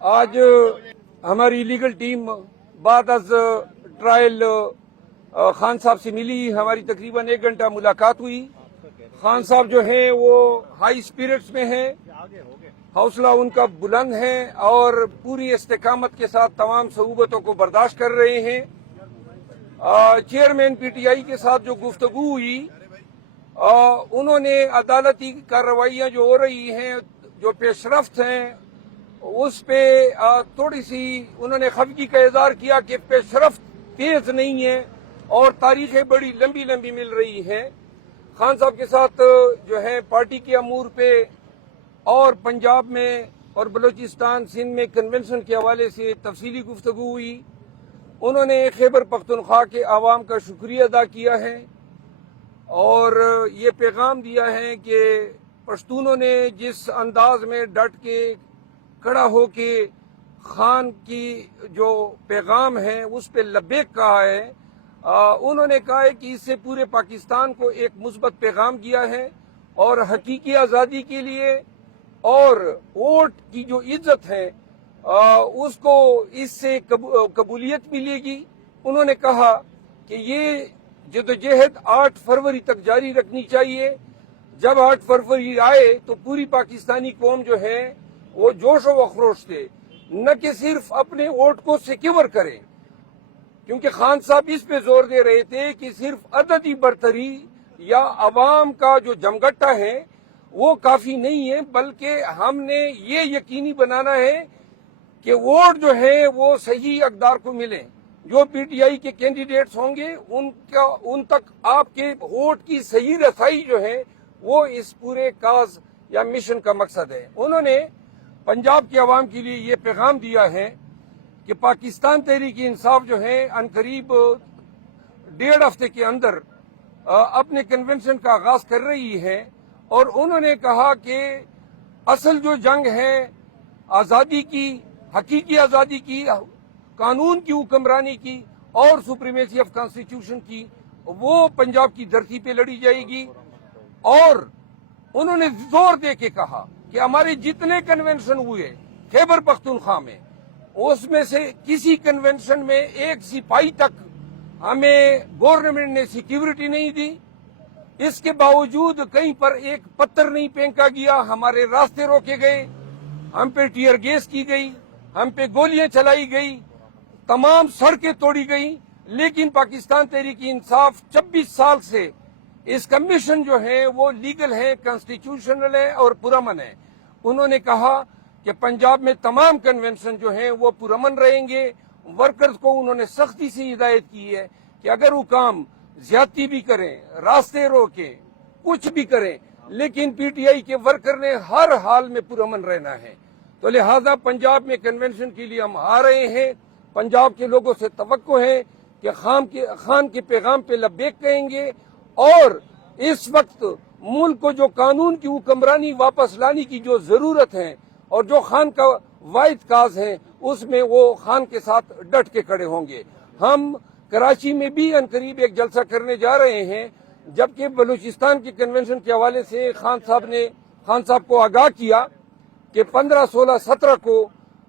آج ہماری legal team بعد از ٹرائل خان صاحب سے ملی. ہماری تقریباً 1 گھنٹہ ملاقات ہوئی. خان صاحب جو ہیں وہ ہائی اسپرٹس میں ہیں, حوصلہ ان کا بلند ہے اور پوری استقامت کے ساتھ تمام صعوبتوں کو برداشت کر رہے ہیں. چیئرمین پی ٹی آئی کے ساتھ جو گفتگو ہوئی, انہوں نے عدالتی کارروائیاں جو ہو رہی ہیں, جو پیش رفت ہیں, اس پہ تھوڑی سی انہوں نے خفگی کا اظہار کیا کہ پیش رفت تیز نہیں ہے اور تاریخیں بڑی لمبی لمبی مل رہی ہیں. خان صاحب کے ساتھ جو ہے پارٹی کے امور پہ اور پنجاب میں اور بلوچستان سندھ میں کنونشن کے حوالے سے تفصیلی گفتگو ہوئی. انہوں نے خیبر پختونخوا کے عوام کا شکریہ ادا کیا ہے اور یہ پیغام دیا ہے کہ پشتونوں نے جس انداز میں ڈٹ کے کھڑا ہو کے خان کی جو پیغام ہے اس پہ لبیک کہا ہے, انہوں نے کہا ہے کہ اس سے پورے پاکستان کو ایک مثبت پیغام دیا ہے اور حقیقی آزادی کے لیے اور ووٹ کی جو عزت ہے اس کو اس سے قبولیت ملے گی. انہوں نے کہا کہ یہ جدوجہد 8 فروری تک جاری رکھنی چاہیے. جب 8 فروری آئے تو پوری پاکستانی قوم جو ہے وہ جوش و خروش سے نہ کہ صرف اپنے ووٹ کو سیکیور کرے, کیونکہ خان صاحب اس پہ زور دے رہے تھے کہ صرف عددی برتری یا عوام کا جو جمگٹا ہے وہ کافی نہیں ہے, بلکہ ہم نے یہ یقینی بنانا ہے کہ ووٹ جو ہے وہ صحیح اقدار کو ملیں. جو پی ٹی آئی کے کینڈیڈیٹس ہوں گے ان تک آپ کے ووٹ کی صحیح رسائی جو ہے وہ اس پورے کاز یا مشن کا مقصد ہے. انہوں نے پنجاب کے عوام کے لیے یہ پیغام دیا ہے کہ پاکستان تحریک انصاف جو ہے عنقریب 1.5 ہفتے کے اندر اپنے کنونشن کا آغاز کر رہی ہے اور انہوں نے کہا کہ اصل جو جنگ ہے آزادی کی, حقیقی آزادی کی, قانون کی حکمرانی کی اور سپریمیسی آف کانسٹیٹیوشن کی, وہ پنجاب کی دھرتی پہ لڑی جائے گی. اور انہوں نے زور دے کے کہا کہ ہمارے جتنے کنونشن ہوئے خیبر پختونخوا میں, اس میں سے کسی کنونشن میں ایک سپاہی تک ہمیں گورنمنٹ نے سیکیورٹی نہیں دی. اس کے باوجود کہیں پر ایک پتھر نہیں پھینکا گیا, ہمارے راستے روکے گئے, ہم پہ ٹیئر گیس کی گئی, ہم پہ گولیاں چلائی گئی, تمام سڑکیں توڑی گئی. لیکن پاکستان تحریک انصاف 26 سال سے اس کا مشن جو ہے وہ لیگل ہے, کانسٹیٹیوشنل ہے اور پرامن ہے. انہوں نے کہا کہ پنجاب میں تمام کنونشن جو ہیں وہ پرامن رہیں گے. ورکرز کو انہوں نے سختی سے ہدایت کی ہے کہ اگر وہ کام زیادتی بھی کریں, راستے روکیں, کچھ بھی کریں, لیکن پی ٹی آئی کے ورکر نے ہر حال میں پرامن رہنا ہے. تو لہذا پنجاب میں کنونشن کے لیے ہم آ رہے ہیں. پنجاب کے لوگوں سے توقع ہے کہ خان کے پیغام پہ لبیک کہیں گے اور اس وقت ملک کو جو قانون کی حکمرانی واپس لانے کی جو ضرورت ہے اور جو خان کا واحد کاز ہے اس میں وہ خان کے ساتھ ڈٹ کے کھڑے ہوں گے. ہم کراچی میں بھی عنقریب ایک جلسہ کرنے جا رہے ہیں, جبکہ بلوچستان کے کنونشن کے حوالے سے خان صاحب کو آگاہ کیا کہ 15, 16, 17 کو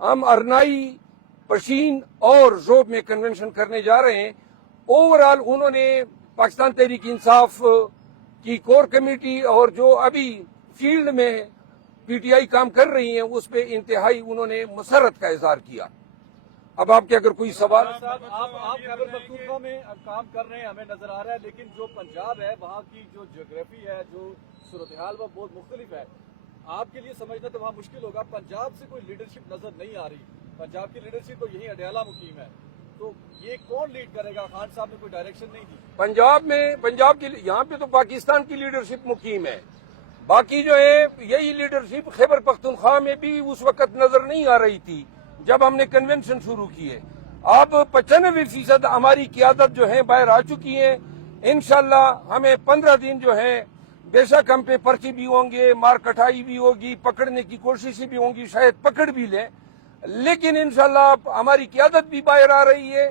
ہم ارنائی, پشین اور زوب میں کنونشن کرنے جا رہے ہیں. اوورال انہوں نے پاکستان تحریک انصاف کی کور کمیٹی اور جو ابھی فیلڈ میں پی ٹی آئی کام کر رہی ہیں اس پہ انتہائی انہوں نے مسرت کا اظہار کیا. اب آپ کے اگر کوئی سوال. آپ خیبر پختونخوا میں کام کر رہے ہیں, ہمیں نظر آ رہا ہے, لیکن جو پنجاب ہے وہاں کی جو جغرافی ہے, جو صورتحال وہ بہت مختلف ہے. آپ کے لیے سمجھنا تو وہاں مشکل ہوگا. پنجاب سے کوئی لیڈرشپ نظر نہیں آ رہی. پنجاب کی لیڈرشپ تو یہی اڈیالہ مقیم ہے, تو یہ کون لیڈ کرے گا؟ خان صاحب نے کوئی ڈائریکشن نہیں دی. پنجاب کی یہاں پہ تو پاکستان کی لیڈرشپ مقیم ہے. باقی جو ہے یہی لیڈرشپ خیبر پختونخوا میں بھی اس وقت نظر نہیں آ رہی تھی جب ہم نے کنونشن شروع کیے. اب 95% ہماری قیادت جو ہے باہر آ چکی ہے. انشاءاللہ ہمیں 15 دن جو ہے بے شک ہم پہ پرچے بھی ہوں گے, مار کٹائی بھی ہوگی, پکڑنے کی کوششیں بھی ہوں گی, شاید پکڑ بھی لیں, لیکن انشاءاللہ ہماری قیادت بھی باہر آ رہی ہے,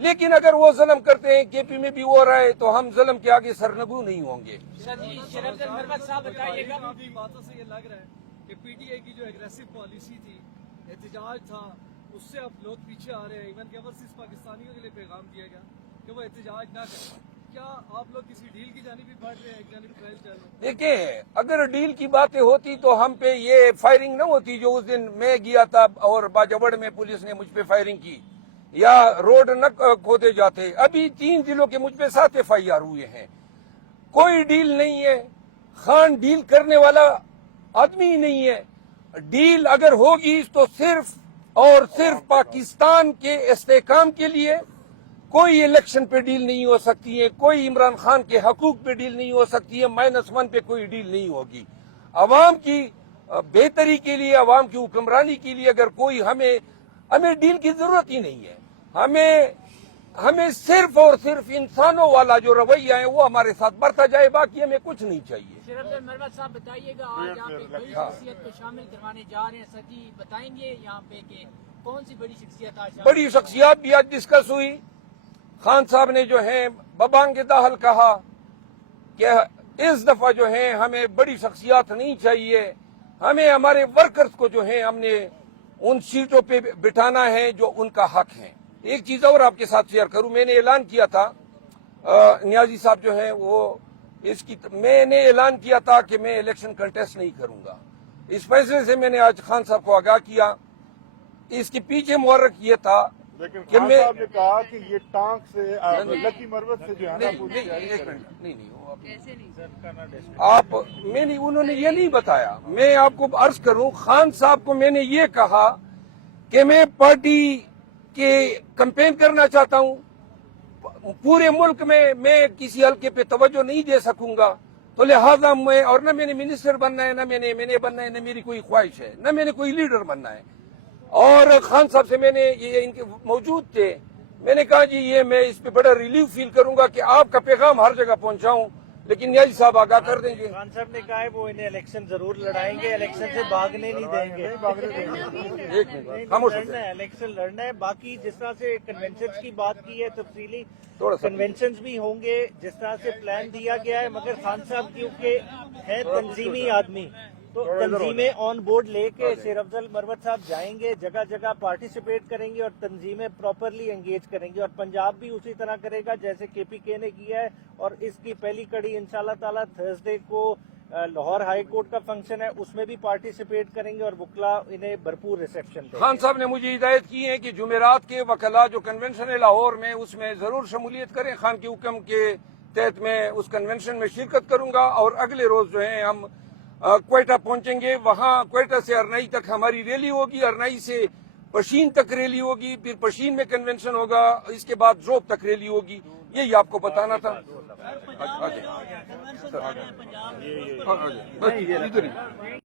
لیکن اگر وہ ظلم کرتے ہیں کے پی میں بھی ہو رہا ہے تو ہم ظلم کے آگے سرنگو نہیں ہوں گے. بتائیے گا آپ کی باتوں سے یہ لگ رہا ہے کہ پی ٹی آئی کی جو ایگریسو پالیسی تھی, احتجاج تھا, اس سے اب لوگ پیچھے آ رہے ہیں. ایون کہ اوورسیز پاکستانیوں کے لیے پیغام دیا گیا کہ وہ احتجاج نہ کریں. کیا آپ لوگ کسی ڈیل کی جانب بھی بڑھ رہے ہیں, ایک جانب ٹرائل چل رہے ہیں؟ دیکھیں, اگر ڈیل کی باتیں ہوتی تو ہم پہ یہ فائرنگ نہ ہوتی جو اس دن میں گیا تھا اور باجوڑ میں پولیس نے مجھ پہ فائرنگ کی, یا روڈ نہ کھودے جاتے. ابھی 3 ضلعوں کے مجھ پہ 7 FIR ہوئے ہیں. کوئی ڈیل نہیں ہے. خان ڈیل کرنے والا آدمی ہی نہیں ہے. ڈیل اگر ہوگی تو صرف اور صرف پاکستان کے استحکام کے لیے. کوئی الیکشن پہ ڈیل نہیں ہو سکتی ہے, کوئی عمران خان کے حقوق پہ ڈیل نہیں ہو سکتی ہے, -1 پہ کوئی ڈیل نہیں ہوگی. عوام کی بہتری کے لیے, عوام کی حکمرانی کے لیے اگر کوئی ہمیں ڈیل کی ضرورت ہی نہیں ہے. ہمیں صرف اور صرف انسانوں والا جو رویہ ہے وہ ہمارے ساتھ بڑھتا جائے, باقی ہمیں کچھ نہیں چاہیے. شرف مروت صاحب بتائیے گا, آج آپ ایک بڑی شخصیت کو شامل کروانے جا رہے ہیں, سر جی بتائیں گے یہاں پہ کہ کون سی بڑی شخصیت آج بڑی شخصیات بھی آج ڈسکس ہوئی. خان صاحب نے جو ہے ببانگ داخل کہا کہ اس دفعہ جو ہے ہمیں بڑی شخصیات نہیں چاہیے, ہمیں ہمارے ورکرز کو جو ہے ہم نے ان سیٹوں پہ بٹھانا ہے جو ان کا حق ہے. ایک چیز اور آپ کے ساتھ شیئر کروں, میں نے اعلان کیا تھا, نیازی صاحب جو ہیں وہ میں نے اعلان کیا تھا کہ میں الیکشن کنٹیسٹ نہیں کروں گا. اس فیصلے سے میں نے آج خان صاحب کو آگاہ کیا. اس کے پیچھے محرک یہ تھا لیکن کہ خان میں صاحب نے کہا کہ یہ ٹانک سے لکی مروت سے جو ہے نا انہوں نے یہ نہیں بتایا. میں آپ کو عرض کروں, خان صاحب کو میں نے یہ کہا کہ میں پارٹی کے کمپین کرنا چاہتا ہوں, پورے ملک میں کسی حلقے پہ توجہ نہیں دے سکوں گا, تو لہٰذا میں, اور نہ میں نے منسٹر بننا ہے, نہ میں نے بننا ہے, نہ میری کوئی خواہش ہے, نہ میں نے کوئی لیڈر بننا ہے. اور خان صاحب سے میں نے یہ ان کے موجود تھے, میں نے کہا جی یہ میں اس پہ بڑا ریلیف فیل کروں گا کہ آپ کا پیغام ہر جگہ پہنچاؤں, لیکن نیازی صاحب آگاہ کر دیں گے. خان صاحب نے کہا ہے وہ انہیں الیکشن ضرور لڑائیں گے, الیکشن سے بھاگنے نہیں دیں گے. لڑنا ہے, الیکشن لڑنا ہے. باقی جس طرح سے کنونشن کی بات کی ہے, تفصیلی کنونشن بھی ہوں گے جس طرح سے پلان دیا گیا ہے, مگر خان صاحب کیونکہ ہے تنظیمی آدمی تو تنظیمیں آن بورڈ لے کے شیر افضل مروت صاحب جائیں گے, جگہ جگہ پارٹیسپیٹ کریں گے اور تنظیمیں پراپرلی انگیج کریں گے. اور پنجاب بھی اسی طرح کرے گا جیسے KPK نے کیا ہے, اور اس کی پہلی کڑی انشاءاللہ تعالی تھرسڈے کو لاہور ہائی کورٹ کا فنکشن ہے, اس میں بھی پارٹیسپیٹ کریں گے اور وکلا انہیں بھرپور ریسیپشن دیں گے. خان صاحب نے مجھے ہدایت کی ہے کہ جمعرات کے وکلا جو کنونشن ہے لاہور میں, اس میں ضرور شمولیت کریں. خان کے حکم کے تحت میں اس کنونشن میں شرکت کروں گا, اور اگلے روز جو ہے ہم کوئٹہ پہنچیں گے. وہاں کوئٹہ سے ارنائی تک ہماری ریلی ہوگی, ارنائی سے پشین تک ریلی ہوگی, پھر پشین میں کنونشن ہوگا, اس کے بعد زوب تک ریلی ہوگی. یہی آپ کو بتانا تھا. پنجاب